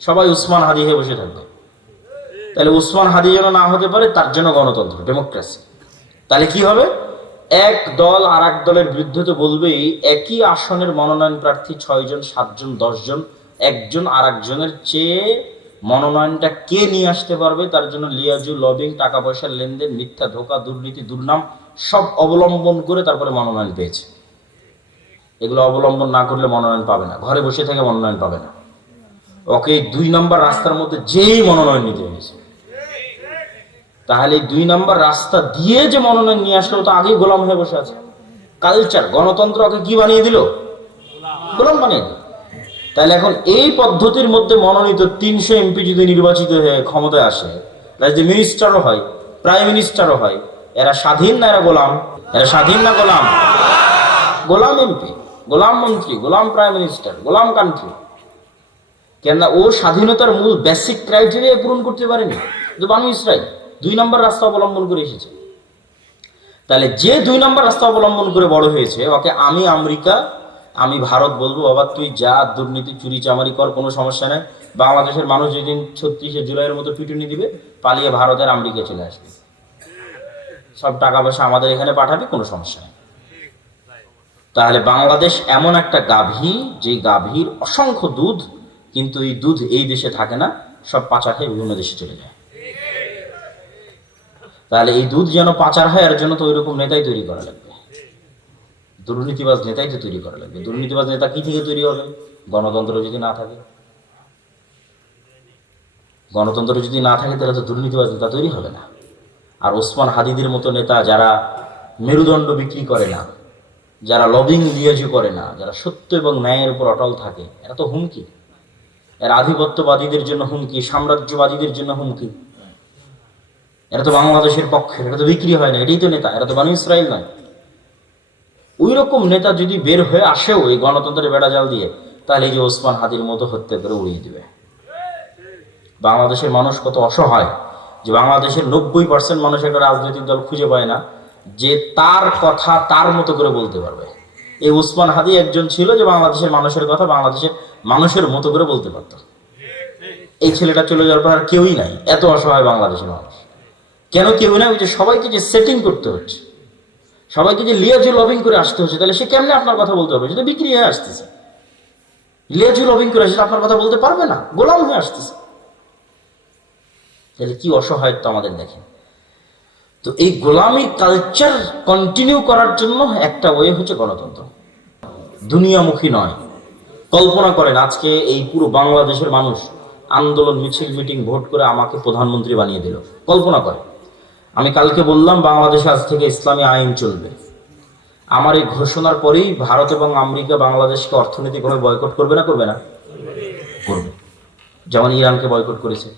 সবাই উসমান হাদি হয়ে বসে থাকবে। তাহলে উসমান হাদি যেন না হতে পারে, তার জন্য গণতন্ত্র, ডেমোক্রেসি। তাহলে কি হবে? এক দল আর এক দলের বিরুদ্ধে তো বলবেই, একই আসনের মনোনয়ন প্রার্থী 6 জন 7 জন 10 জন, একজন আর একজনের চেয়ে মনোনয়নটা কে নিয়ে আসতে পারবে, তার জন্য লিয়াজু, লবিং, টাকা পয়সার লেনদেন, মিথ্যা, ধোঁকা, দুর্নীতি, দুর্নাম সব অবলম্বন করে তারপরে মনোনয়ন পেয়েছে। এগুলো অবলম্বন না করলে মনোনয়ন পাবে না, ঘরে বসে থেকে মনোনয়ন পাবে না। ওকে 2 নম্বর রাস্তার মধ্যে যেই মনোনয়ন নিতে হয়েছে, তাহলে 2 নম্বর রাস্তা দিয়ে যে মনোনয়ন নিয়ে আসলো, তো আগেই গোলাম হয়ে বসে আছে। কালচার, গণতন্ত্র ওকে কি বানিয়ে দিল? গোলাম বানিয়ে দিল। তাহলে এখন এই পদ্ধতির মধ্যে মনোনীত 300 এমপি যদি নির্বাচিত হয়ে ক্ষমতায় আসে, রাজ্যে মিনিস্টারও হয়, প্রাইম মিনিস্টারও হয়, এরা স্বাধীন না এরা গোলাম? এরা স্বাধীন না গোলাম? গোলাম এমপি, গোলাম মন্ত্রী, গোলাম প্রাইম মিনিস্টার, গোলাম কান্ট্রি। কেন ও স্বাধীনতার মূল বেসিক ক্রাইটেরিয়া পূরণ করতে পারেনি। বানু ইসরাইল 2 নম্বর রাস্তা অবলম্বন করে এসেছে। তাহলে যে 2 নম্বর রাস্তা অবলম্বন করে বড় হয়েছে, ওকে আমি আমেরিকা, আমি ভারত বলবো, বাবা তুই যা দুর্নীতি চুরি চামারি কর, কোনো সমস্যা নেই। বাংলাদেশের মানুষ যেদিন 36শে জুলাইয়ের মতো পিটুনি দিবে, পালিয়ে ভারতের আমেরিকায় চলে আসবে, সব টাকা পয়সা আমাদের এখানে পাঠাবে, কোনো সমস্যা নেই। তাহলে বাংলাদেশ এমন একটা গাভী, যে গাভীর অসংখ্য দুধ, কিন্তু এই দুধ এই দেশে থাকে না, সব পাচার হয়ে বিভিন্ন দেশে চলে যায়। তাহলে এই দুধ যেন পাচার হয়, এর জন্য তো ওইরকম নেতাই তৈরি করা লাগবে, দুর্নীতিবাজ নেতাই তো তৈরি করা লাগবে। দুর্নীতিবাজ নেতা কি থেকে তৈরি হবে? গণতন্ত্র যদি না থাকে। গণতন্ত্র যদি না থাকে, তাহলে তো দুর্নীতিবাজ নেতা তৈরি হবে না। আর ওসমান হাদিদের মতো নেতা, যারা মেরুদণ্ড বিক্রি করে না, যারা লবিং লিয়াজু করে না, যারা সত্য এবং ন্যায়ের উপর অটল থাকে, এরা তো হুমকি। এরা আধিপত্যবাদীদের জন্য হুমকি, সাম্রাজ্যবাদীদের জন্য হুমকি। এরা তো বাংলাদেশের পক্ষে, এটা তো বিক্রি হয় না, এটাই তো নেতা, এরা তো বানু ইসরাইল নয়। ওই রকম নেতা যদি বের হয়ে আসেও এই গণতন্ত্রের বেড়া জাল দিয়ে, তাহলে এই যে ওসমান হাদির মতো হত্যা করে উড়িয়ে দিবে। বাংলাদেশের মানুষ কত অসহায়, যে বাংলাদেশের 90% মানুষ একটা রাজনৈতিক দল খুঁজে পায় না যে তার কথা তার মতো করে বলতে পারবে। এই ওসমান হাদি একজন ছিল যে বাংলাদেশের মানুষের কথা বাংলাদেশের মানুষের মতো করে বলতে পারত। এই ছেলেটা চলে যাওয়ার পর আর কেউই নাই, এত অসহায় বাংলাদেশের মানুষ। কেন কেউ নাই? ওই যে সবাইকে যে সেটিং করতে হচ্ছে, সবাইকে যে লিয়াজু লবিং করে আসতে হচ্ছে, তাহলে সে কেমনে আপনার কথা বলতে পারবে? সেটা বিক্রি হয়ে আসতেছে। লিয়াজু লবিং করে আসলে আপনার কথা বলতে পারবে না, গোলাম হয়ে আসতেছে। তাহলে কি অসহায়ত্ব আমাদের দেখেন। তো এই গোলামি কালচার কন্টিনিউ করার জন্য একটা ওয়ে হচ্ছে গণতন্ত্র, দুনিয়ামুখী নয়। কল্পনা করেন আজকে এই পুরো বাংলাদেশের মানুষ আন্দোলন, মিছিল, মিটিং, ভোট করে আমাকে প্রধানমন্ত্রী বানিয়ে দিল। কল্পনা করে, আমি কালকে বললাম বাংলাদেশে আজ থেকে ইসলামী আইন চলবে। আমার এই ঘোষণার পরেই ভারত এবং আমেরিকা বাংলাদেশকে অর্থনৈতিকভাবে বয়কট করবে না? করবে না? করবে। যেমন ইরানকে বয়কট করেছে,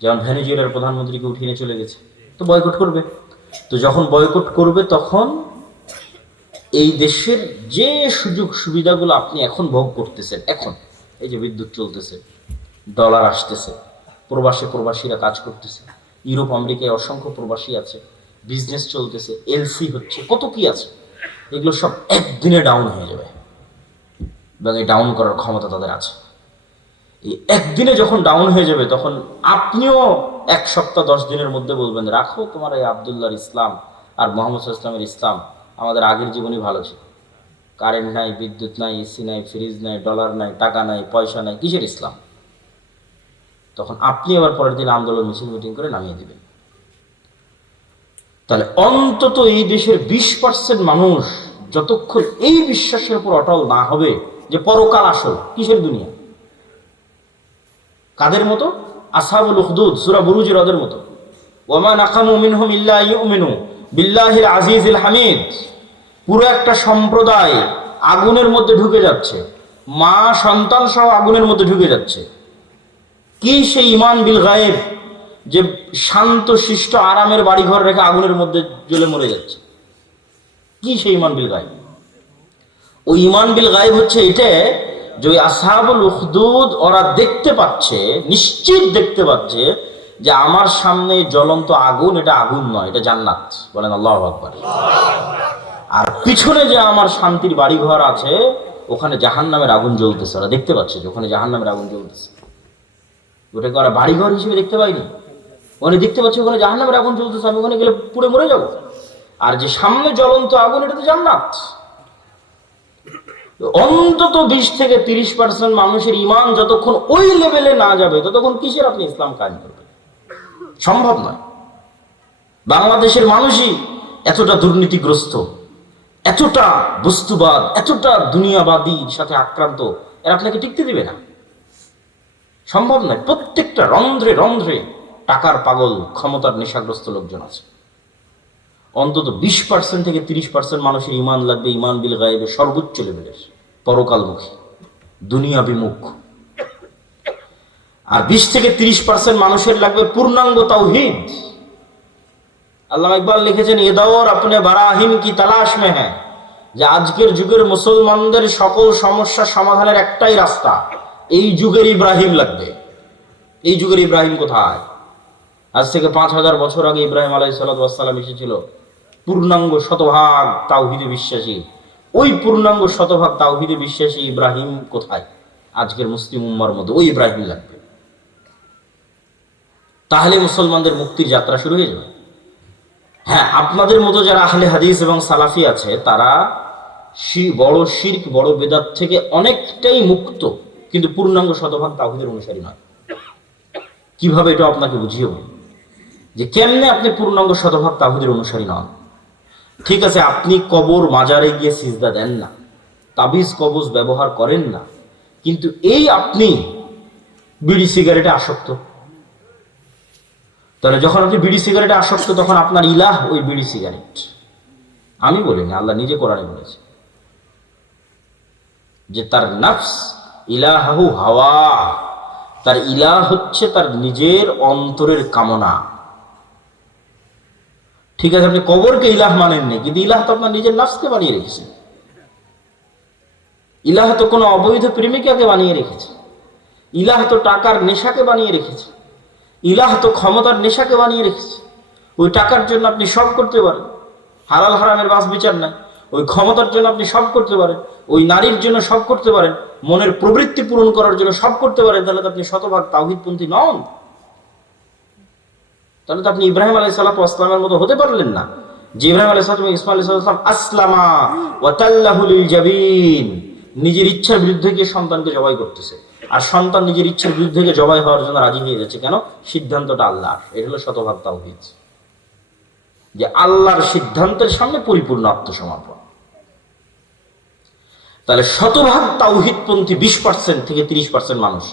যেমন ভেনেজুয়েলার প্রধানমন্ত্রীকে উঠিয়ে নিয়ে চলে গেছে, তো বয়কট করবে। তো যখন বয়কট করবে, তখন এই দেশের যে সুযোগ সুবিধাগুলো আপনি এখন ভোগ করতেছেন, এখন এই যে বিদ্যুৎ চলতেছে, ডলার আসতেছে, প্রবাসীরা কাজ করতেছে, ইউরোপ আমেরিকায় অসংখ্য প্রবাসী আছে, বিজনেস চলতেছে, এলসি হচ্ছে, কত কি আছে, এগুলো সব একদিনে ডাউন হয়ে যাবে। এবং এই ডাউন করার ক্ষমতা তাদের আছে। এই একদিনে যখন ডাউন হয়ে যাবে, তখন আপনিও 1 সপ্তাহ 10 দিনের মধ্যে বলবেন, রাখো তোমার এই আবদুল্লাহর ইসলাম আর মোহাম্মদ ইসলামের ইসলাম, আমাদের আগের জীবনই ভালো ছিল। কারেন্ট নাই, বিদ্যুৎ নাই, এসি নাই, ফ্রিজ নাই, ডলার নাই, টাকা নাই, পয়সা নাই, কিসের ইসলাম? তখন আপনি আবার পরের দিন আন্দোলন, মিছিল, মিটিং করে নামিয়ে দিবেন। তাহলে অন্তত এই দেশের 20% মানুষ যতক্ষণ এই বিশ্বাসের উপর অটল না হবে যে পরকাল আসল, কিসের দুনিয়া, কাদের মতো? আসহাবুল উখদুদ, সূরা বুরুজের ওদের মতো। ওয়া মা নাকামু মিনহুম ইল্লা ইউমিনু বিল্লাহিল আজিজিল হামিদ। পুরো একটা সম্প্রদায় আগুনের মধ্যে ঢুকে যাচ্ছে, মা সন্তান সহ আগুনের মধ্যে ঢুকে যাচ্ছে। কি সেই ঈমান বিল গায়েব, যে শান্ত শিষ্ট আরামের বাড়িঘর রেখে আগুনের মধ্যে জ্বলে মরে যাচ্ছে? কি সেই ঈমান বিল গায়েব? ওই ঈমান বিল গায়েব হচ্ছে এটা, যে ওই আসহাবুল উখদুদ ওরা দেখতে পাচ্ছে, নিশ্চিত দেখতে পাচ্ছে যে আমার সামনে জ্বলন্ত আগুন, এটা আগুন নয়, এটা জান্নাত। বলেন আল্লাহু আকবার। আর পিছনে যে আমার শান্তির বাড়িঘর আছে, ওখানে জাহান্নামের আগুন জ্বলতেছে। ওরা দেখতে পাচ্ছে যে ওখানে জাহান্নামের আগুন জ্বলতেছে। ওটাকে ওরা বাড়িঘর হিসেবে দেখতে পাইনি। ওখানে দেখতে পাচ্ছি ওখানে জাহান্নামের আগুন জ্বলতেছে, আমি ওখানে গেলে পুড়ে মরে যাব। আর যে সামনে জ্বলন্ত আগুন, এটা তো জান্নাত। অন্তত 20-30% মানুষের ইমান যতক্ষণ ওই লেভেলে না যাবে ততক্ষণ কিসের আপনি ইসলাম কায়েম করবেন? সম্ভব নয়। বাংলাদেশের মানুষই এতটা দুর্নীতিগ্রস্ত, এতটা বস্তুবাদ, এতটা দুনিয়াবাদীর সাথে আক্রান্ত, এরা আপনাকে টিকতে দিবে না। সম্ভব নয়। প্রত্যেকটা রন্ধ্রে রন্ধ্রে টাকার পাগল, ক্ষমতার নেশাগ্রস্ত লোকজন আছে। অন্তত 20% থেকে 30% মানুষের ইমান লাগবে, ইমান বিল গায়েবে সর্বোচ্চ লেভেলের, পরকালমুখী, দুনিয়া বিমুখ। আর 20 থেকে 30% মানুষের লাগবে পূর্ণাঙ্গ তাওহীদ। আল্লামা ইকবাল লিখেছেন, এ দৌর আপনি বারাহিম কি তালাশ মে হ্যাঁ, যে আজকের যুগের মুসলমানদের সকল সমস্যা সমাধানের একটাই রাস্তা, এই যুগের ইব্রাহিম লাগবে। এই যুগের ইব্রাহিম কোথায়? আজ থেকে 5000 বছর আগে ইব্রাহিম আলাইহিস সালাম এসেছিল, পূর্ণাঙ্গ শতভাগ তাওহীদে বিশ্বাসী। ওই পূর্ণাঙ্গ শতভাগ তাওহীদে বিশ্বাসী ইব্রাহিম কোথায়? আজকের মুসলিম উম্মার মধ্যে ওই ইব্রাহিম লাগবে। তাহলে মুসলমানদের মুক্তির যাত্রা শুরু হয়ে যাবে। হ্যাঁ, আপনাদের মতো যারা আহলে হাদিস এবং সালাফি আছে তারা বড় শিরক, বড় বেদাত থেকে অনেকটাই মুক্ত, কিন্তু পূর্ণাঙ্গ শতভাগ তাওহীদের অনুসারী নয়। কিভাবে এটা আপনাকে বুঝিয়ে বলি যে কেমনে আপনি পূর্ণাঙ্গ শতভাগ তাওহীদের অনুসারী নন। ঠিক আছে, আপনি কবর মাজারে গিয়ে সিজদা দেন না, তাবিজ কবজ ব্যবহার করেন না, কিন্তু এই আপনি বিড়ি সিগারেটে আসক্ত। তাহলে যখন আপনি বিড়ি সিগারেটে আসক্ত তখন আপনার ইলাহ ওই বিড়ি সিগারেট। আমি বলিনি, আল্লাহ নিজে কোরআনে বলেছে যে তার নফস ইলাহু হাওয়া, তার ইলাহ হচ্ছে তার নিজের অন্তরের কামনা। ঠিক আছে, আপনি কবরকে ইলাহ মানেননি, কিন্তু ইলাহ তো আপনার নিজের নফসকে বানিয়ে রেখেছে। ইলাহ তো কোনো অবৈধ প্রেমিকাকে বানিয়ে রেখেছে। ইলাহ তো টাকার নেশাকে বানিয়ে রেখেছে। ইলাহ তো ক্ষমতার নেশাকে বানিয়ে রেখেছে। ওই টাকার জন্য আপনি সব করতে পারেন, হালাল হারামের বাস বিচার নাই। ওই ক্ষমতার জন্য আপনি সব করতে পারেন, ওই নারীর জন্য সব করতে পারেন, মনের প্রবৃত্তি পূরণ করার জন্য সব করতে পারেন। তাহলে তো আপনি শতভাগ তাওহীদপন্থী নন। তাহলে তো আপনি ইব্রাহিম আলাইহিস সালামের মতো হতে পারলেন না, যে ইব্রাহিম আলাইহিস সালাম এবং ইসমাঈল আলাইহিস সালাম আসলামা ওয়া তাল্লাহু লিল জাবিন, নিজের ইচ্ছার বিরুদ্ধে গিয়ে সন্তানকে জবাই করতেছে, আর সন্তান নিজের ইচ্ছার বিরুদ্ধে গিয়ে জবাই হওয়ার জন্য রাজি হয়ে যাচ্ছে। কেন? সিদ্ধান্তটা আল্লাহর। এটা হলো শতভাগ তাওহীদ, যে আল্লাহর সিদ্ধান্তের সামনে পরিপূর্ণ আত্মসমর্পণ। তাহলে শতভাগ তাওহীদপন্থী 20% থেকে 30% মানুষ,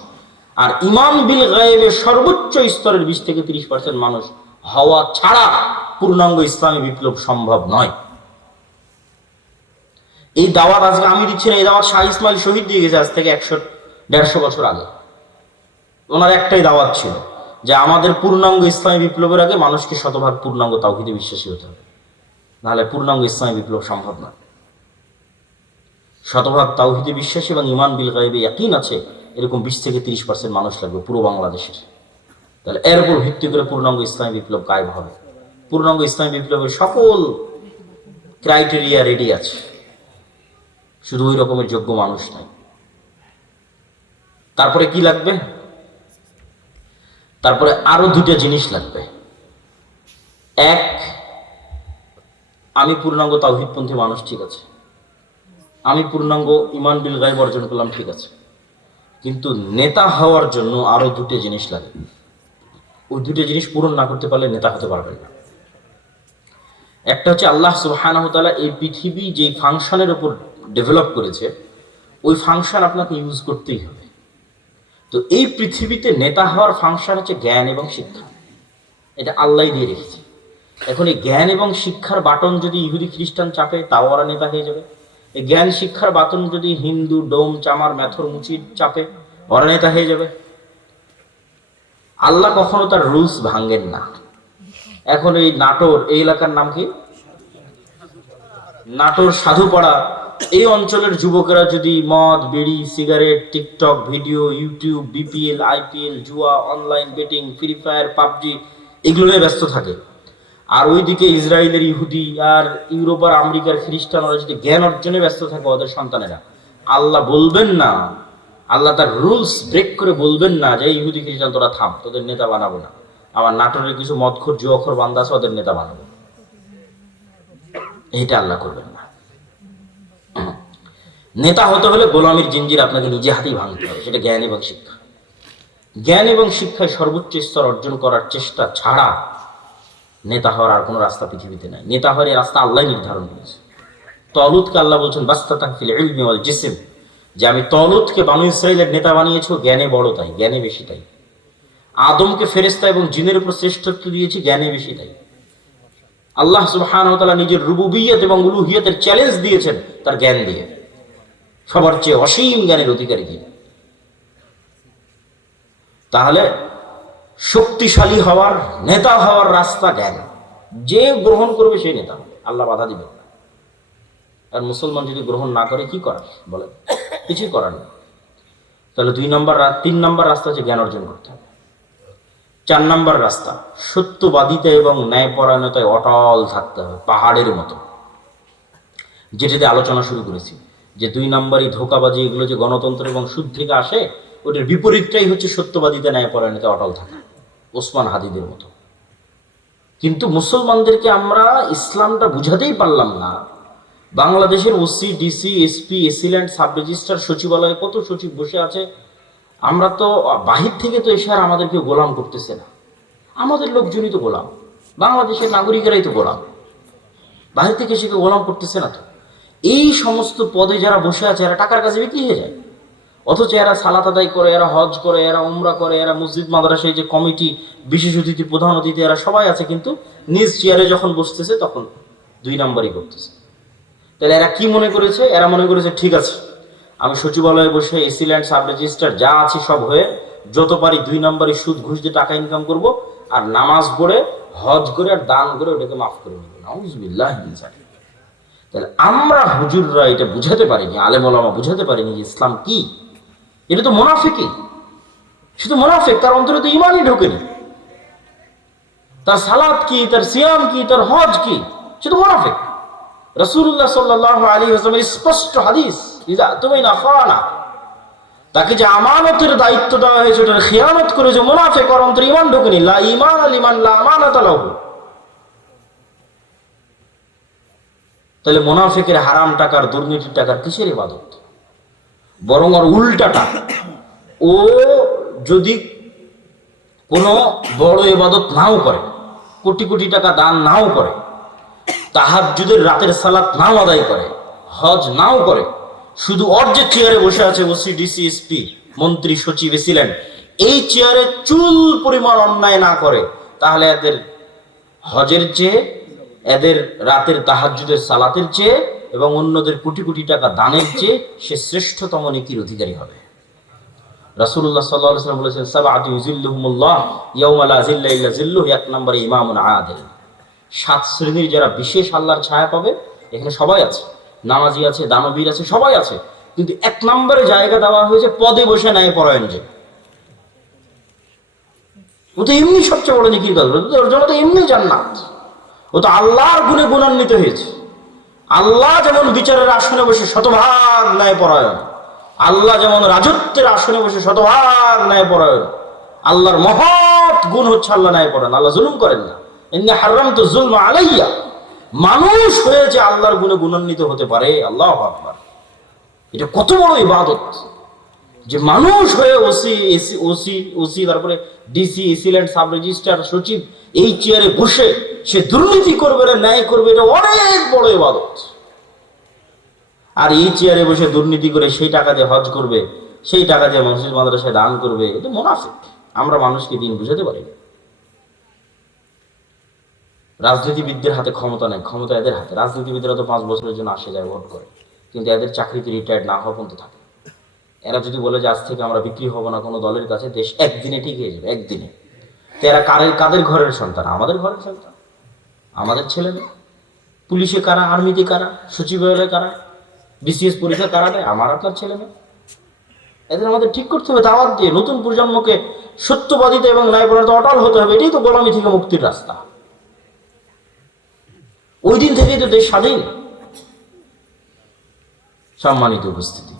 আর ঈমান বিল গায়বে সর্বোচ্চ স্তরের 20 থেকে 30% মানুষ হওয়া ছাড়া পূর্ণাঙ্গ ইসলামী বিপ্লব সম্ভব নয়। এই দাওয়াত আজকে আমি দিচ্ছি না, এই দাওয়াত শাহ ইসমাইল শহীদ দিয়ে গেছে আজ থেকে 100-150 বছর আগে। ওনার একটাই দাওয়াত ছিল যে আমাদের পূর্ণাঙ্গ ইসলামী বিপ্লবের আগে মানুষকে শতভাগ পূর্ণাঙ্গ তাওহীদে বিশ্বাসী হতে হবে, নাহলে পূর্ণাঙ্গ ইসলামী বিপ্লব সম্ভব নয়। শতভাগ তাওহীদে বিশ্বাসী এবং ঈমান বিল গায়বে ইয়াকিন আছে এরকম 20 থেকে 30% মানুষ লাগবে পুরো বাংলাদেশের। তাহলে এর উপর ভিত্তি করে পূর্ণাঙ্গ ইসলামী বিপ্লব কায়েম হবে। পূর্ণাঙ্গ ইসলামী বিপ্লবের সকল ক্রাইটেরিয়া রেডি আছে, শুধু ওই রকমের যোগ্য মানুষ নাই। তারপরে কি লাগবে? তারপরে আরো দুইটা জিনিস লাগবে। এক, আমি পূর্ণাঙ্গ তাওহীদপন্থী মানুষ, ঠিক আছে, আমি পূর্ণাঙ্গ ঈমান বিল গায়ব অর্জন করলাম, ঠিক আছে, কিন্তু নেতা হওয়ার জন্য আরো দুটো জিনিস লাগে। ওই দুটো জিনিস পূরণ না করতে পারলে নেতা হতে পারবেন না। একটা হচ্ছে আল্লাহ সুবহানাহু ওয়া তাআলা এই পৃথিবী যে ফাংশনের উপর ডেভেলপ করেছে ওই ফাংশন আপনাকে ইউজ করতেই হবে। তো এই পৃথিবীতে নেতা হওয়ার ফাংশন হচ্ছে জ্ঞান এবং শিক্ষা, এটা আল্লাহই দিয়ে রেখেছে। এখন এই জ্ঞান এবং শিক্ষার বাটন যদি ইহুদি খ্রিস্টান চাপে তাও ওরা নেতা হয়ে যাবে। এই জ্ঞান শিক্ষার বাটন যদি হিন্দু ডোম চামার মেথর মুচির চাপে ওরা নেতা হয়ে যাবে। আল্লাহ কখনো তার রুলস ভাঙেন না। এখন এই নাটোর, এই এলাকার নাম কি? নাটোর সাধুপাড়া, এই অঞ্চলের যুবকেরা যদি মদ, বিড়ি, cigarette, TikTok video, YouTube, BPL, IPL, জুয়া, online betting, free fire, PUBG এগুলো নিয়ে ব্যস্ত থাকে, আর ওইদিকে ইসরায়েলের ইহুদি আর ইউরোপ আর আমেরিকার খ্রিস্টান ওরা যদি জ্ঞান অর্জনে ব্যস্ত থাকে ওদের সন্তানেরা, আল্লাহ বলবেন না আল্লাহ তার রুলস ব্রেক করে বলবেন না যে ইহুদি খ্রিস্টান তোরা থাম, তোদের নেতা বানাবো না। আমার নাটোরের কিছু মদখোর জুয়াখোর বান্দা আছে, ওদের নেতা বানাবো। এটা আল্লাহ করবেন না। নেতা হতে হলে গোলামীর জিঞ্জির আপনাকে নিজে হাতেই ভাঙতে হবে, সেটা জ্ঞান এবং শিক্ষা। জ্ঞান এবং শিক্ষায় সর্বোচ্চ স্তর অর্জন করার চেষ্টা ছাড়া নেতা হওয়ার আর কোনো রাস্তা পৃথিবীতে নাই। নেতা হওয়ার এই রাস্তা আল্লাহ নির্ধারণ করেছে। তলুতকে আল্লাহ বলছেন বাস্তাতান ফিল ইলমি ওয়াল জিসম, যে আমি তলুতকে বানু ইসরাইলের নেতা বানিয়েছি, জ্ঞানে বড় তাই, জ্ঞানে বেশি তাই। আদমকে ফেরেশতা এবং জিনের উপর শ্রেষ্ঠত্ব দিয়েছি, জ্ঞানে বেশি তাই। আল্লাহ সুবহানাহু ওয়া তাআলা নিজের রুবুবিয়্যত এবং উলুহিয়তের চ্যালেঞ্জ দিয়েছেন তার জ্ঞান দিয়ে। সবার চেয়ে অসীম জ্ঞানের অধিকারী তিনি। তাহলে শক্তিশালী হওয়ার, নেতা হওয়ার রাস্তা জ্ঞান। যে গ্রহণ করবে সেই নেতা হবে, আল্লাহ বাধা দিবেন না। আর মুসলমান যদি গ্রহণ না করে কি করার বলেন? কিছুই করার নেই। তাহলে 3 নম্বর রাস্তা হচ্ছে জ্ঞান অর্জন করতে হবে। 4 নম্বর রাস্তা সত্যবাদিতা এবং ন্যায়পরায়ণতায় অটল থাকতে হবে, পাহাড়ের মতো। যেটাতে আলোচনা শুরু করেছি যে 2 নম্বরই ধোঁকাবাজি, এগুলো যে গণতন্ত্র এবং সুদ থেকে আসে, ওটার বিপরীতটাই হচ্ছে সত্যবাদিতা ন্যায়পরায়ণতায় অটল থাকা, ওসমান হাদিদের মতো। কিন্তু মুসলমানদেরকে আমরা ইসলামটা বুঝাতেই পারলাম না। বাংলাদেশের OC, DC, SP, AC land, sub registrar, সচিবালয়ে কত সচিব বসে আছে। আমরা তো বাহির থেকে তো এসে আর আমাদেরকে গোলাম করতেছে না, আমাদের লোকজনই তো গোলাম, বাংলাদেশের নাগরিকেরাই তো গোলাম, বাহির থেকে এসে গোলাম করতেছে না তো। এই সমস্ত পদে যারা বসে আছে এরা টাকার কাছে বিক্রি হয়ে যায়, অথচ এরা সালাত আদায় করে, এরা হজ করে, এরা উমরা করে, এরা মসজিদ মাদ্রাসায় যে কমিটি, বিশেষ অতিথি, প্রধান অতিথি, এরা সবাই আছে, কিন্তু নিজ চেয়ারে যখন বসতেছে তখন 2 নম্বরই করতেছে। তাহলে এরা কি মনে করেছে? এরা মনে করেছে ঠিক আছে, আমি সচিবালয়ে বসে এসিল্যান্ড, সাব রেজিস্ট্রার যা আছে সব হয়ে যত পারি 2 নম্বরই সুদ ঘুষ দিয়ে টাকা ইনকাম করব, আর নামাজ পড়ে হজ করে আর দান করে ওটাকে মাফ করে নেব। নাউযুবিল্লাহ মিন যালিক। তাহলে আমরা হুজুররা এটা বুঝাতে পারিনি, আলেম ওলামা বুঝাতে পারিনি যে ইসলাম কি। এটা তো মুনাফিকই, শুধু মুনাফিক, তার অন্তরে তো ঈমানই ঢোকেনি। তার সালাত কি, তার সিয়াম কি, তার হজ কি, শুধু মুনাফিক। রাসূলুল্লাহ সাল্লাল্লাহু আলাইহি ওয়াসাল্লামের স্পষ্ট হাদিস, ইযা তুমিনা খানা, তাকে যে আমানতের দায়িত্ব দেওয়া হয়েছে ওটার খিয়ানত করে যে মুনাফিক, ওর অন্তরে ঈমান ঢোকেনি। লা ঈমান লিমান লা আমানাতা লাহু। তাহলে মুনাফিকের হারাম টাকার, দুর্নীতির টাকার কিসের ইবাদত? বরং ওর উল্টাটা, ও যদি কোনো বড় ইবাদত নাও করে, কোটি কোটি টাকা দান নাও করে, তাহাজ্জুদের রাতের সালাত নাও আদায় করে, হজ নাও করে, শুধু ওর যে চেয়ারে বসে আছে ওসি, ডিসি, এসপি, মন্ত্রী, সচিব, এসিল্যান্ড, এই চেয়ারে চুল পরিমাণ অন্যায় না করে, তাহলে এদের হজের চেয়ে, এদের রাতের তাহাজ্জুদের সালাতের চেয়ে এবং অন্যদের কোটি কোটি টাকা দানের চেয়ে সে শ্রেষ্ঠতম নেকির অধিকারী হবে। রাসূলুল্লাহ সাল্লাল্লাহু আলাইহি ওয়াসাল্লাম বলেছেন, সাবআতু ইউযিল্লুহুমুল্লাহ ইয়াওমা লা যিল্লা ইল্লা যিল্লুহু। 1 নম্বরে ইমামুন আদিল। 7 শ্রেণীর যারা বিশেষ আল্লাহর ছায়া পাবে, এখানে সবাই আছে, নামাজি আছে, দানবীর আছে, সবাই আছে। কিন্তু 1 নম্বরে জায়গা দেওয়া হয়েছে পদে বসে ন্যায়পরায়ণ যে। ও তো এমনি সবচেয়ে বড় নেকির কাজ, ওর জন্য তো এমনি জান্নাত। ও তো আল্লাহর গুণে গুণান্বিত হয়েছে। আল্লাহ যেমন বিচারের আসনে বসে শতভাগ ন্যায়পরায়ণ, আল্লাহ যেমন রাজত্বের আসনে বসে শতভাগ ন্যায়পরায়ণ, আল্লাহর মহৎ গুণ হচ্ছে আল্লাহ ন্যায়পরায়ণ। আল্লাহ জুলুম করেন না। ইন্নী হারামতু যুলমা আলাইয়া। মানুষ হয়ে যে আল্লাহর গুণে গুণান্বিত হতে পারে, আল্লাহু আকবার, এটা কত বড় ইবাদত যে মানুষ হয়ে ওসি, তারপরে ডিসি, এসিল্যান্ড, সাব রেজিস্ট্রার, সচিব, এই চেয়ারে বসে সে দুর্নীতি করবে না, ন্যায় করবে, এটা অনেক বড় ইবাদত। আর এই চেয়ারে বসে দুর্নীতি করে সেই টাকা দিয়ে হজ করবে, সেই টাকা দিয়ে মসজিদ মাদ্রাসায় দান করবে, এটা মুনাফিক। আমরা মানুষকে দিন বুঝাতে পারি না। রাজনীতিবিদদের হাতে ক্ষমতা নেই, ক্ষমতা এদের হাতে। রাজনীতিবিদরা তো 5 বছরের জন্য আসে যায়, ভোট করে, কিন্তু এদের চাকরিতে রিটায়ার্ড না হওয়া পর্যন্ত থাকে। এরা যদি বলে যে আজ থেকে আমরা বিক্রি হব না কোনো দলের কাছে, দেশ একদিনে ঠিক হয়ে যাবে, একদিনে। তো এরা কাদের ঘরের সন্তান? আমাদের ঘরের সন্তান, আমাদের ছেলে মেয়ে। পুলিশে কারা, আর্মিতে কারা, সচিবালয়ে কারা, বিসিএস পরীক্ষা কারা দেয়? আমার আপনার ছেলে মেয়ে। এদের আমাদের ঠিক করতে হবে, দাওয়াত দিয়ে নতুন প্রজন্মকে সত্যবাদিতা এবং ন্যায়পরায়ণতা অটল হতে হবে। এটাই তো গোলামি থেকে মুক্তির রাস্তা। ওই দিন থেকেই তো দেশ স্বাধীন। সম্মানিত উপস্থিতি,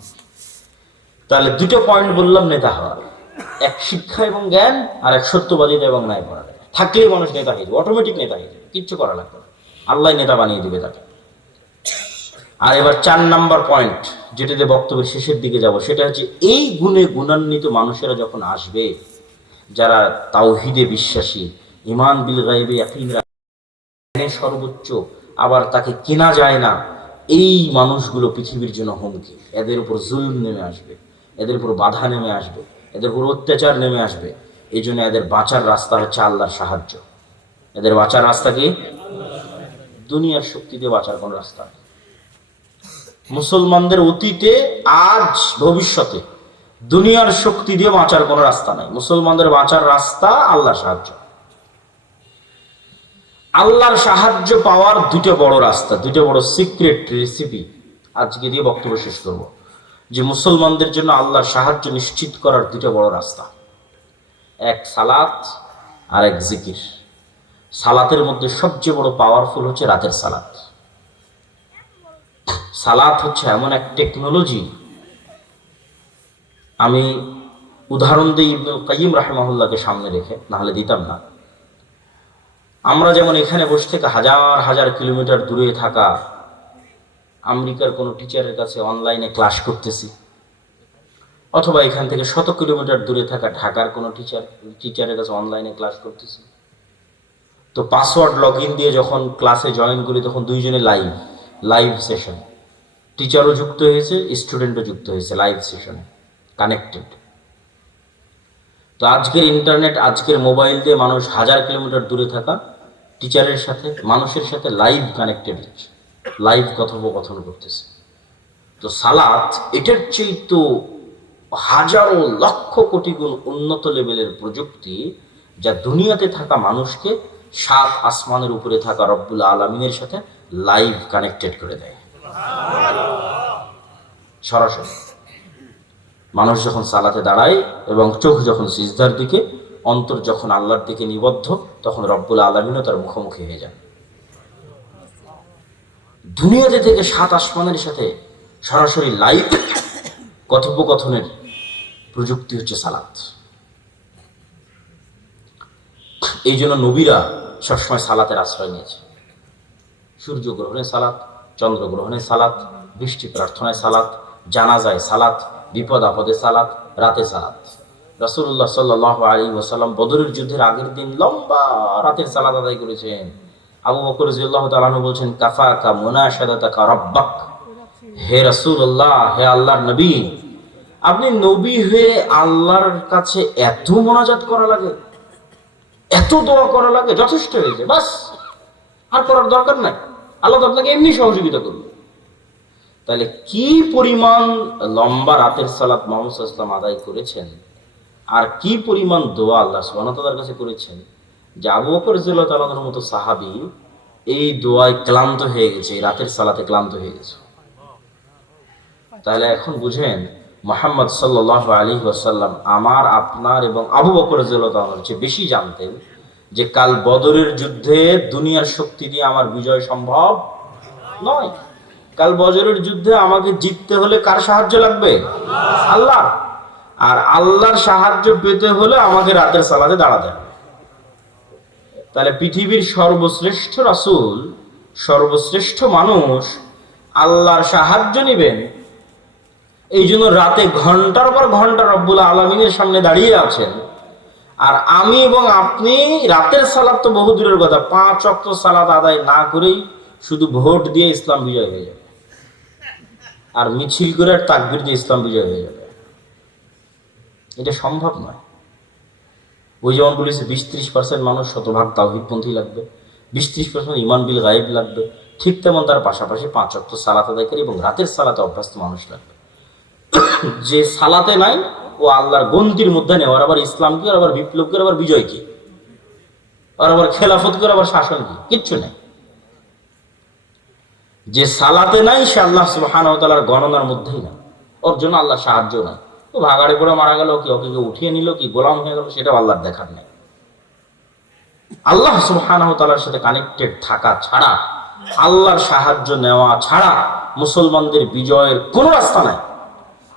তাহলে দুটো পয়েন্ট বললাম নেতা হওয়ার, এক শিক্ষা এবং জ্ঞান, আর এক সত্যবাদিতা এবং ন্যায় পরায়ণ। থাকলেই মানুষ নেতা হয়ে যাবে, অটোমেটিক নেতা হয়ে যাবে, কিচ্ছু করা লাগবে না, আল্লাহ নেতা বানিয়ে দিবে তাকে। আর এবার 4 নাম্বার পয়েন্ট, যেটাতে বক্তব্যের শেষের দিকে যাব, সেটা হচ্ছে এই গুণে গুণান্বিত মানুষেরা যখন আসবে, যারা তাওহীদে বিশ্বাসী, ঈমান বিল গায়বে ইয়াকিন রাখে, সর্বোচ্চ, আবার তাকে কেনা যায় না, এই মানুষগুলো পৃথিবীর জন্য হুমকি। এদের উপর জুলুম নেমে আসবে, এদের উপর বাধা নেমে আসবে, এদের উপর অত্যাচার নেমে আসবে। এই জন্য এদের বাঁচার রাস্তা হচ্ছে আল্লাহর সাহায্য। এদের বাঁচার রাস্তা কি? দুনিয়ার শক্তি দিয়ে বাঁচার কোন রাস্তা নেই। মুসলমানদের অতীতে, আজ, ভবিষ্যতে দুনিয়ার শক্তি দিয়ে বাঁচার কোনো রাস্তা নাই। মুসলমানদের বাঁচার রাস্তা আল্লাহর সাহায্য। আল্লাহর সাহায্য পাওয়ার দুটো বড় রাস্তা, দুটো বড় সিক্রেট রেসিপি আজকে দিয়ে বক্তব্য শেষ করব। যে মুসলমানদের জন্য আল্লাহর সাহায্য নিশ্চিত করার দুটো বড় রাস্তা, এক সালাত আর এক জিকির। সালাতের মধ্যে সবচেয়ে বড় পাওয়ারফুল হচ্ছে রাতের সালাত। সালাত হচ্ছে এমন এক টেকনোলজি, আমি উদাহরণ দিই ইবনুল কাইয়িম রাহিমাহুল্লাহকে সামনে রেখে, নাহলে দিতাম না। আমরা যেমন এখানে বসে থেকে হাজার হাজার কিলোমিটার দূরে থাকা আমেরিকার কোনো টিচারের কাছে অনলাইনে ক্লাস করতেছি, অথবা এখান থেকে 100 কিলোমিটার দূরে থাকা ঢাকার কোনো টিচারের কাছে অনলাইনে ক্লাস করতেছি, তো পাসওয়ার্ড লগ ইন দিয়ে যখন ক্লাসে জয়েন করি, তখন দুইজনে লাইভ সেশন, টিচারও যুক্ত হয়েছে, স্টুডেন্টও যুক্ত হয়েছে লাইভ সেশনে, কানেক্টেড। তো আজকের ইন্টারনেট, আজকের মোবাইল দিয়ে মানুষ হাজার কিলোমিটার দূরে থাকা টিচারের সাথে, মানুষের সাথে লাইভ কানেক্টেড হচ্ছে, লাইভ কথোপকথন করতেছে। তো সালাত এটার চেয়ে তো হাজারো লক্ষ কোটি গুণ উন্নত লেভেলের প্রযুক্তি, যা দুনিয়াতে থাকা মানুষকে 7 আসমানের উপরে থাকা রব্বুল আলামিনের সাথে লাইভ কানেক্টেড করে দেয় সরাসরি। মানুষ যখন সালাতে দাঁড়ায় এবং চোখ যখন সিজদার দিকে, অন্তর যখন আল্লাহর দিকে নিবদ্ধ, তখন রব্বুল আলামিনও তার মুখোমুখি হয়ে যান। দুনিয়াতে থেকে 7 আসমানের সাথে সরাসরি লাইভ কথোপকথনের প্রযুক্তি হচ্ছে সালাত। এই জন্য নবীরা সবসময় সালাতের আশ্রয় নিয়েছে। সূর্য গ্রহণে সালাত, চন্দ্র গ্রহণে সালাত, বৃষ্টি প্রার্থনায় সালাত, জানাজায় সালাত, বিপদ আপদে সালাত, রাতে সালাত। রাসূলুল্লাহ সাল্লাল্লাহু আলাইহি ওয়াসাল্লাম বদরের যুদ্ধের আগের দিন লম্বা রাতের সালাত আদায় করেছেন। আবু বকর রাদিয়াল্লাহু তাআলা আনহু বলছেন, কাফাকা মুনাশাদাতাকা রাব্বাক, হে রাসূলুল্লাহ, হে আল্লাহর নবী, আপনি নবী হয়ে আল্লাহর কাছে এত মোনাজাত করা লাগে, এত দোয়া করা লাগে, যথেষ্ট হয়েছে, বাস, আর করার দরকার নাই, আল্লাহ তো আপনাকে এমনি সহযোগিতা করবে। তাহলে কি পরিমাণ লম্বা রাতের সালাত মুহাম্মদ সাল্লাল্লাহু আলাইহি ওয়াসাল্লাম আদায় করেছেন, আর কি পরিমাণ দোয়া আল্লাহ সুবহানাহু ওয়া তাআলার কাছে করেছেন, যে আবু বকর রাদিয়াল্লাহু তাআলার মতো সাহাবী এই দোয়ায় ক্লান্ত হয়ে গেছে, এই রাতের সালাতে ক্লান্ত হয়ে গেছে। তাহলে এখন বুঝেন, মুহাম্মদ সাল্লাল্লাহু আলাইহি ওয়াসাল্লাম আমার, আপনার এবং আবু বকর রাদিয়াল্লাহু তাআলার চেয়ে বেশি জানতেন যে কাল বদরের যুদ্ধে দুনিয়ার শক্তি দিয়ে আমার বিজয় সম্ভব নয়। কাল বদরের যুদ্ধে আমাকে জিততে হলে কার সাহায্য লাগবে? আল্লাহ। আর আল্লাহর সাহায্য পেতে হলে আমাকে রাতের সালাতে দাঁড়াতে হবে। তাহলে পৃথিবীর সর্বশ্রেষ্ঠ রাসূল, সর্বশ্রেষ্ঠ মানুষ আল্লাহর সাহায্য নেবেন, এই জন্য রাতে ঘন্টার পর ঘন্টা রব্বুল আলামিনের সামনে দাঁড়িয়ে আছেন। আর আমি এবং আপনি রাতের সালাত তো বহু দূরের কথা, 5 ওয়াক্ত সালাত আদায় না করেই শুধু ভোট দিয়ে ইসলাম বিজয় হয়ে যাবে, আর মিছিল করে আর তাকবীর দিয়ে ইসলাম বিজয় হয়ে যাবে, এটা সম্ভব নয়। ওই যেমন বলেছে 20-30% মানুষ শতভাগ তাওহীদপন্থী লাগবে, 20-30% ঈমান বিল গায়ব লাগবে, ঠিক তেমন তার পাশাপাশি 5 ওয়াক্ত সালাত আদায়কারী এবং রাতের সালাতে অভ্যস্ত মানুষ লাগবে। যে সালাতে নাই, ও আল্লাহর গন্তির মধ্যে নেই, ওর আবার ইসলাম কি, ওর আবার বিপ্লব কি, ওর আবার বিজয় কি, ওর আবার খেলাফত কি, ওর আবার শাসন কি, কিচ্ছু নেই। যে সালাতে নাই সে আল্লাহ সুবহানাহু ওয়া তাআলার গণনার মধ্যেই না, ওর জন্য আল্লাহর সাহায্য নাই। ও ভাগাড়ে পড়ে মারা গেল কি, ওকে উঠিয়ে নিল কি, গোলাম হয়ে গেল, সেটা আল্লাহর দেখার নেই। আল্লাহ সুবহানাহু ওয়া তাআলার সাথে কানেক্টেড থাকা ছাড়া, আল্লাহর সাহায্য নেওয়া ছাড়া মুসলমানদের বিজয়ের কোনো রাস্তা নাই।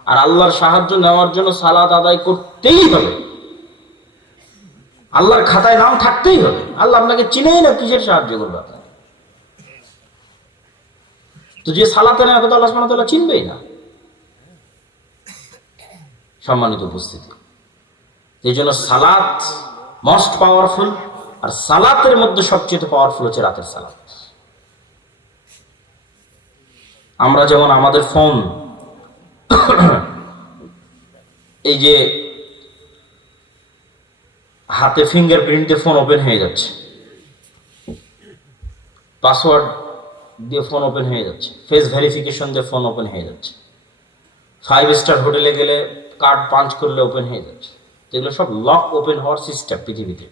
আর আল্লাহর সাহায্য নেওয়ার জন্য সালাত আদায় করতেই হবে, আল্লাহর খাতায় নাম থাকতেই হবে। আল্লাহ আপনাকে চিনেই না, কিসের সাহায্য করবে আপনাকে? তো যে সালাতে না হবে তো আল্লাহ সুবহানাহু ওয়া তাআলা চিনবেই না। সম্মানিত উপস্থিতি, এই জন্য সালাত মোস্ট পাওয়ারফুল, আর সালাতের মধ্যে সবচেয়ে পাওয়ারফুল হচ্ছে রাতের সালাত। আমরা যেমন আমাদের ফোন, এই যে হাতে ফিঙ্গারপ্রিন্টে ফোন ওপেন হয়ে যাচ্ছে, পাসওয়ার্ড দিয়ে ফোন ওপেন হয়ে যাচ্ছে, ফেস ভেরিফিকেশন দিয়ে ফোন ওপেন হয়ে যাচ্ছে, 5 স্টার হোটেলে গেলে কার্ড পাঞ্চ করলে ওপেন হয়ে যাচ্ছে। এগুলো সব লক ওপেন হওয়ার সিস্টেম পৃথিবীতে।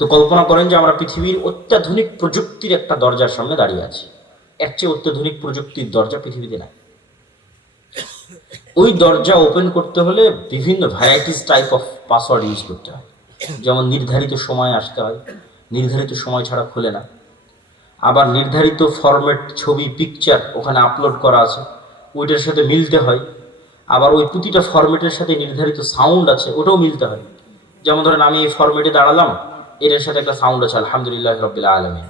তো কল্পনা করেন যে আমরা পৃথিবীর অত্যাধুনিক প্রযুক্তির একটা দরজার সামনে দাঁড়িয়ে আছি। এর চেয়ে অত্যাধুনিক প্রযুক্তির দরজা পৃথিবীতে নাই। ওই দরজা ওপেন করতে হলে বিভিন্ন varieties type of password use করতে হয়। যেমন নির্ধারিত সময় আসতে হয়, নির্ধারিত সময় ছাড়া খোলে না। আবার নির্ধারিত ফরম্যাট ছবি পিকচার ওখানে আপলোড করা আছে, ওইটার সাথে মিলতে হয়। আবার ওই প্রতিটা ফরম্যাটের সাথে নির্ধারিত সাউন্ড আছে, ওটাও মিলতে হয়। যেমন ধরেন আমি এই ফরম্যাটে দাঁড়ালাম, এটার সাথে একটা সাউন্ড আছে আলহামদুলিল্লাহ রাব্বিল আলামিন।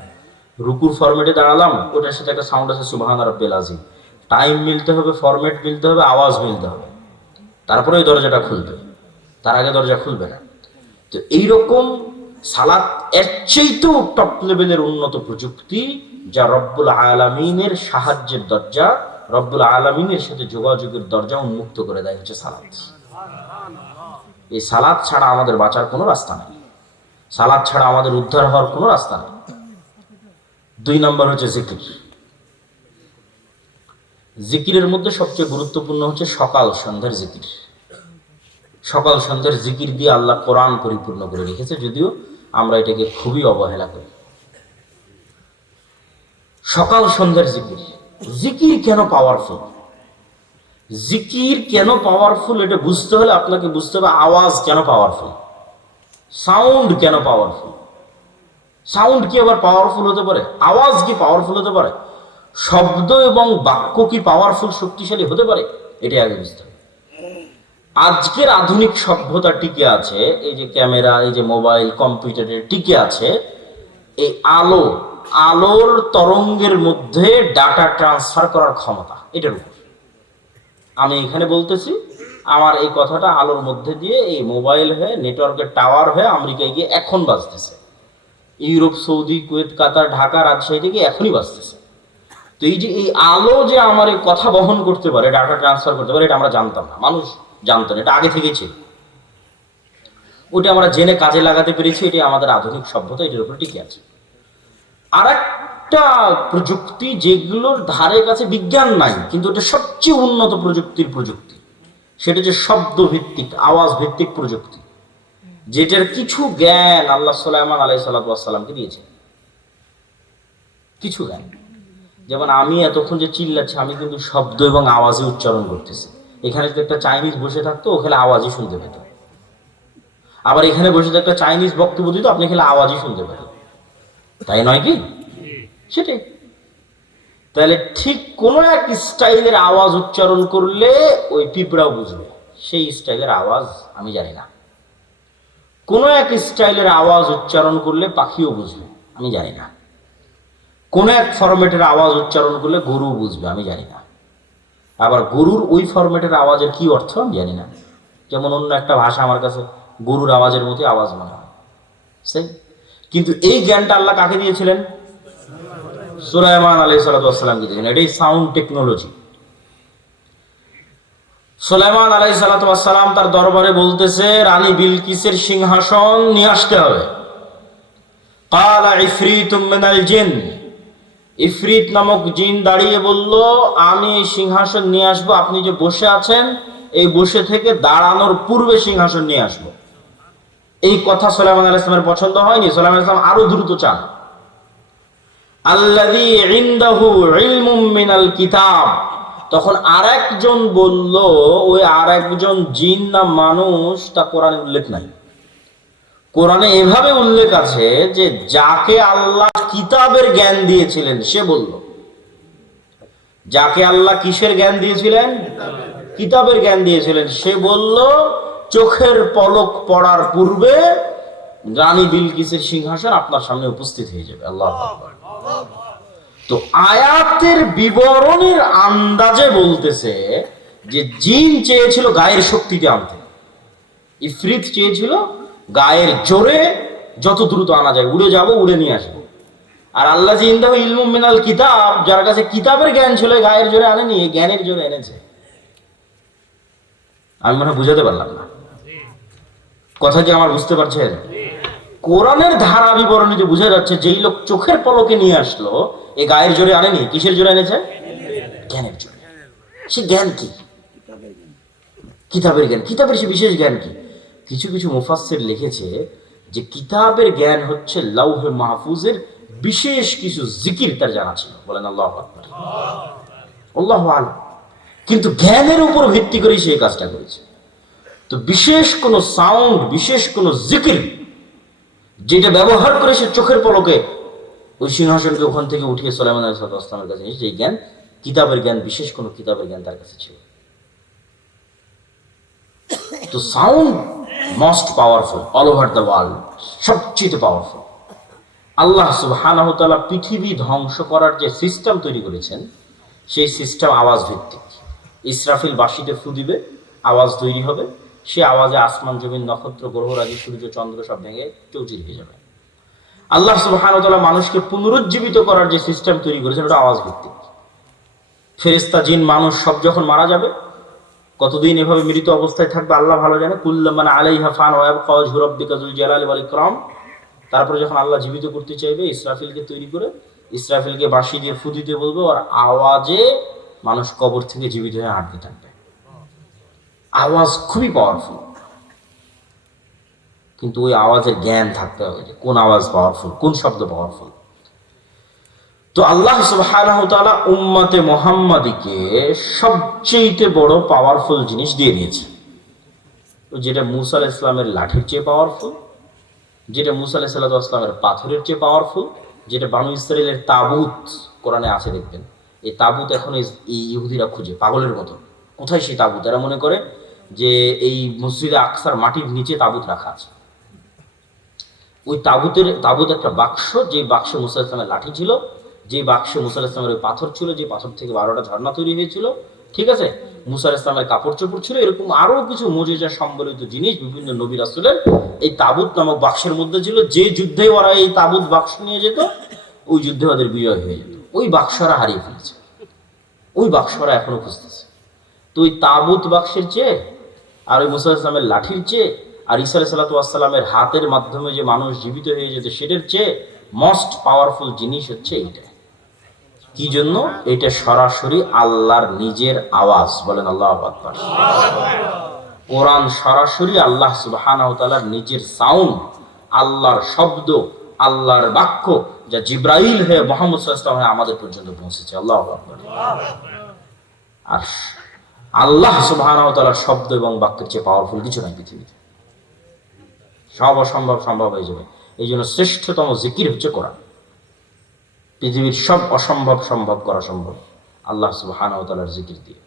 রুকুর ফরম্যাটে দাঁড়ালাম, ওটার সাথে একটা সাউন্ড আছে সুবহান রাব্বিল আযীম। টাইম মিলতে হবে, ফরম্যাট মিলতে হবে, আওয়াজ মিলতে হবে, তারপরে ওই দরজাটা খুলবে, তার আগে দরজা খুলবে না। তো এইরকম সালাত এর চেয়েও টপ লেভেলের উন্নত প্রযুক্তি, যা রব্বুল আলামিনের সাহায্যের দরজা, রব্বুল আলামিনের সাথে যোগাযোগের দরজা উন্মুক্ত করে দেয় হচ্ছে সালাত। এই সালাত ছাড়া আমাদের বাঁচার কোনো রাস্তা নেই, সালাত ছাড়া আমাদের উদ্ধার হওয়ার কোনো রাস্তা নেই। 2 নম্বর হচ্ছে জিকির। জিকিরের মধ্যে সবচেয়ে গুরুত্বপূর্ণ হচ্ছে সকাল সন্ধ্যার জিকির। সকাল সন্ধ্যার জিকির দিয়ে আল্লাহ কোরআন পরিপূর্ণ করে রেখেছে, যদিও আমরা এটাকে খুবই অবহেলা করি। সকাল সন্ধ্যার জিকির। জিকির কেন পাওয়ারফুল? জিকির কেন পাওয়ারফুল এটা বুঝতে হলে আপনাকে বুঝতে হবে আওয়াজ কেন পাওয়ারফুল, সাউন্ড কেন পাওয়ারফুল। সাউন্ড কি আবার পাওয়ারফুল হতে পারে? আওয়াজ কি পাওয়ারফুল হতে পারে? শব্দ এবং বাক্য কি পাওয়ারফুল, শক্তিশালী হতে পারে? এটাই আগে বুঝতে হবে। আজকের আধুনিক সভ্যতা টিকে আছে, এই যে ক্যামেরা, এই যে মোবাইল, কম্পিউটারের টিকে আছে এই আলোর তরঙ্গের মধ্যে ডাটা ট্রান্সফার করার ক্ষমতা, এটার উপর। আমি এখানে বলতেছি, আমার এই কথাটা আলোর মধ্যে দিয়ে এই মোবাইল হয়ে, নেটওয়ার্কের টাওয়ার হয়ে আমেরিকায় গিয়ে এখন বাজতেছে, ইউরোপ, সৌদি, কুয়েত, কাতার, ঢাকা, রাজশাহী থেকে এখনই বাজতেছে। তো এই যে এই আলো যে আমার এই কথা বহন করতে পারে, ডাটা ট্রান্সফার করতে পারে, এটা আমরা জানতাম না, মানুষ জানতো না, এটা আগে থেকেই ছিল। ওটা আমরা জেনে কাজে লাগাতে পেরেছি, এটি আমাদের আধুনিক সভ্যতা, এটার উপর টিকে আছে। আর একটা প্রযুক্তি যেগুলোর ধারে কাছে বিজ্ঞান নাই, কিন্তু এটা সবচেয়ে উন্নত প্রযুক্তি, সেটা হচ্ছে শব্দ ভিত্তিক, আওয়াজ ভিত্তিক প্রযুক্তি, যেটার কিছু জ্ঞান আল্লাহ সুলাইমান আলাইহিস সালামকে দিয়েছে। কিছু জ্ঞান, যেমন আমি এতক্ষণ যে চিল্লাচ্ছি, আমি কিন্তু শব্দ এবং আওয়াজে উচ্চারণ করতেছি। এখানে যদি একটা চাইনিজ বসে থাকতো, ওখানে আওয়াজই শুনতে পেত। আবার এখানে বসে একটা চাইনিজ বক্তব্য দিত, আপনি খেলে আওয়াজই শুনতে পেতেন, তাই নয় কি? সেটাই। তাহলে ঠিক কোন এক স্টাইলের আওয়াজ উচ্চারণ করলে ওই পিঁপড়াও বুঝবে, সেই স্টাইলের আওয়াজ আমি জানি না। কোন এক স্টাইলের আওয়াজ উচ্চারণ করলে পাখিও বুঝবে, আমি জানি না। কোন এক ফরম্যাটের আওয়াজ উচ্চারণ করলে গরু বুঝবে, আমি জানি না। আবার গরুর ওই ফরম্যাটের আওয়াজের কি অর্থ আমি জানি না। যেমন অন্য একটা ভাষা আমার কাছে গরুর আওয়াজের মতো আওয়াজ মনে হয়, সেই। কিন্তু এই জ্ঞানটা আল্লাহ কাকে দিয়েছিলেন? সুলাইমান আলাইহিস সালামকে দিয়েছিলেন। এটাই সাউন্ড টেকনোলজি। সুলাইমান আলাইহিস সালাম তার দরবারে বলতেছে, রানী বিলকিসের সিংহাসন নিয়ে আসতে হবে। ক্বালা ইফরিতুম মিনাল জিন, ইফরিত নামক জিন দাঁড়িয়ে বলল, আমি এই সিংহাসন নিয়ে আসবো, আপনি যে বসে আছেন এই বসে থেকে দাঁড়ানোর পূর্বে সিংহাসন নিয়ে আসবো। এই কথা সুলাইমান আলাইহিস সালামের পছন্দ হয়নি। সুলাইমান আলাইহিস সালাম আরো দ্রুত চান। আল্লাযী ইনদাহু ইলমুম মিনাল কিতাব, তখন আরেকজন বলল, ওই আরেকজন জিন না মানুষ তা কোরআনে উল্লেখ নাই। কোরআনে এভাবে উল্লেখ আছে যে যাকে আল্লাহ কিতাবের জ্ঞান দিয়েছিলেন সে বলল। যাকে আল্লাহ কিসের জ্ঞান দিয়েছিলেন? কিতাবের জ্ঞান দিয়েছিলেন, সে বলল চোখের পলক পড়ার পূর্বে রানী বিলকিসের সিংহাসন আপনার সামনে উপস্থিত হয়ে যাবে। আল্লাহু আকবার। তো আয়াতের বিবরণের আন্দাজে বলতেছে যে জিন চেয়েছিল গায়ের শক্তিতে আনতে, ইফরিত চেয়েছিল গায়ের জোরে যত দ্রুত আনা যায়, উড়ে যাব, উড়ে নিয়ে আসবো। আর আল্লাহ জি ইনদাহু ইলমুম মিনাল কিতাব, যার কাছে কিতাবের জ্ঞান ছিল, গায়ের জোরে আনেনি, জ্ঞানের জোরে এনেছে। আমি মনে হয় বুঝাতে পারলাম না কথা, কি আমার বুঝতে পারছেন? কোরআনের ধারা বিবরণীতে বোঝা যাচ্ছে যেই লোক চোখের পলকে নিয়ে আসলো, এ গায়ের জোরে আনেনি, কিসের জোরে এনেছে? জ্ঞানের জোরে। সে জ্ঞান কি? কিতাবের জ্ঞান। কিতাবের সে বিশেষ জ্ঞান কি? কিছু কিছু মুফাসসির লিখেছে যে কিতাবের জ্ঞান হচ্ছে লাউহে মাহফুজের বিশেষ কিছু জিকির তার জানা ছিল। বলেন আল্লাহু আকবার। আল্লাহু আ'লাম। কিন্তু জ্ঞানের উপর ভিত্তি করে সে কাজটা করেছে। তো বিশেষ কোন সাউন্ড, বিশেষ কোন জিকির যেটা ব্যবহার করে সে চোখের পলকে ওই সিংহাসনকে ওখান থেকে উঠিয়ে সুলাইমান আলাইহিস সালামের কাছে নিয়ে, সেই জ্ঞান কিতাবের জ্ঞান, বিশেষ কোন কিতাবের জ্ঞান তার কাছে ছিল। তো sound most powerful all over the world, সবচেয়ে পাওয়ারফুল। আল্লাহ সুবহানাহু ওয়া তাআলা পৃথিবী ধ্বংস করার যে সিস্টেম তৈরি করেছেন, সেই সিস্টেম আওয়াজ ভিত্তিক। ইসরাফিল বাঁশিতে ফু দিবে, আওয়াজ তৈরি হবে, সে আওয়াজে আসমান জমিন নক্ষত্র গ্রহরাজি সূর্য চন্দ্র সব ভেঙে চৌচির হয়ে যাবে। আল্লাহ সুবহানাহু ওয়া তাআলা মানুষকে পুনরুজ্জীবিত করার যে সিস্টেম তৈরি করেছেন, ওটা আওয়াজ ভিত্তিক। ফেরেশতা, জিন, মানুষ সব যখন মারা যাবে, কতদিন এভাবে মৃত অবস্থায় থাকবে আল্লাহ ভালো জানে। কুল্লু মান আলাইহা ফান ওয়া ইয়াবকা ওয়াজহু রাব্বিকা যুল জালালি ওয়াল ইকরাম। তারপরে যখন আল্লাহ জীবিত করতে চাইবে, ইসরাফিলকে তৈরি করে ইসরাফিলকে বাঁশি দিয়ে ফু দিতে বলবে, আর আওয়াজে মানুষ কবর থেকে জীবিত হয়ে হাঁটতে থাকবে। আওয়াজ খুবই পাওয়ারফুল, কিন্তু ওই আওয়াজের জ্ঞান থাকতে হবে যে কোন আওয়াজ পাওয়ারফুল, কোন শব্দ পাওয়ারফুল। তো আল্লাহ সুবহানাহু ওয়া তাআলা উম্মতে মুহাম্মাদীকে সবচেয়ে বড় পাওয়ারফুল জিনিস দিয়ে দিয়েছে, যেটা মূসা আলাইহিস সালামের লাঠির চেয়ে পাওয়ারফুল, যেটা মূসা আলাইহিস সালামের পাথরের চেয়ে পাওয়ারফুল, যেটা বানু ইসরাঈলের তাবুত কোরআনে আছে দেখবেন। এই তাবুত এখন এই ইহুদিরা খুঁজে পাগলের মতো, কোথায় সেই তাবুত? এরা মনে করে যে এই মসজিদে আকসার মাটির নিচে তাবুত রাখা আছে। ওই তাবুত একটা বাক্স, যে বাক্সে মূসা আলাইহিস সালামের লাঠি ছিল, যে বাক্সে মূসা আলাইহিস সালামের ওই পাথর ছিল, যে পাথর থেকে 12টা ঝর্ণা তৈরি হয়েছিল, ঠিক আছে, মূসা আলাইহিস সালামের কাপড় চোপড় ছিল, এরকম আরো কিছু মুজিজা সম্বলিত জিনিস বিভিন্ন নবী রাসূলের এই তাবুত নামক বাক্সের মধ্যে ছিল। যে যুদ্ধে ওরা এই তাবুত বাক্স নিয়ে যেত, ওই যুদ্ধে ওদের বিজয় হয়ে যেত। ওই বাক্সরা হারিয়ে ফেলেছে, ওই বাক্সরা এখনো খুঁজতেছে। তো ওই তাবুত বাক্সের চেয়ে আর ওই মূসা আলাইহিস সালামের লাঠির চেয়ে আর ঈসা আলাইহিস সালামের হাতের মাধ্যমে যে মানুষ জীবিত হয়ে যেত, সেটার চেয়ে মোস্ট পাওয়ারফুল জিনিস হচ্ছে এইটা। কি জন্য? এটা সরাসরি আল্লাহর নিজের আওয়াজ। বলেন আল্লাহু আকবার। কোরআন সরাসরি আল্লাহ সুবহানাহু ওয়া তাআলার নিজের সাউন্ড, আল্লাহর শব্দ, আল্লাহর বাক্য, যা জিবরাইল হয়ে মুহাম্মদ সাল্লাল্লাহু আলাইহি ওয়াসাল্লাম আমাদের পর্যন্ত পৌঁছেছে। আল্লাহু আকবার। আর আল্লাহ সুবহানাহু ওয়া তাআলার শব্দ এবং বাক্যের চেয়ে পাওয়ারফুল কিছু নাই পৃথিবীতে। সব অসম্ভব সম্ভব হয়ে যাবে। এই জন্য শ্রেষ্ঠতম জিকির হচ্ছে কোরআন। পৃথিবীর সব অসম্ভব সম্ভব করা সম্ভব আল্লাহ সুবহানাহু ওয়া তাআলার জিকির দিয়ে।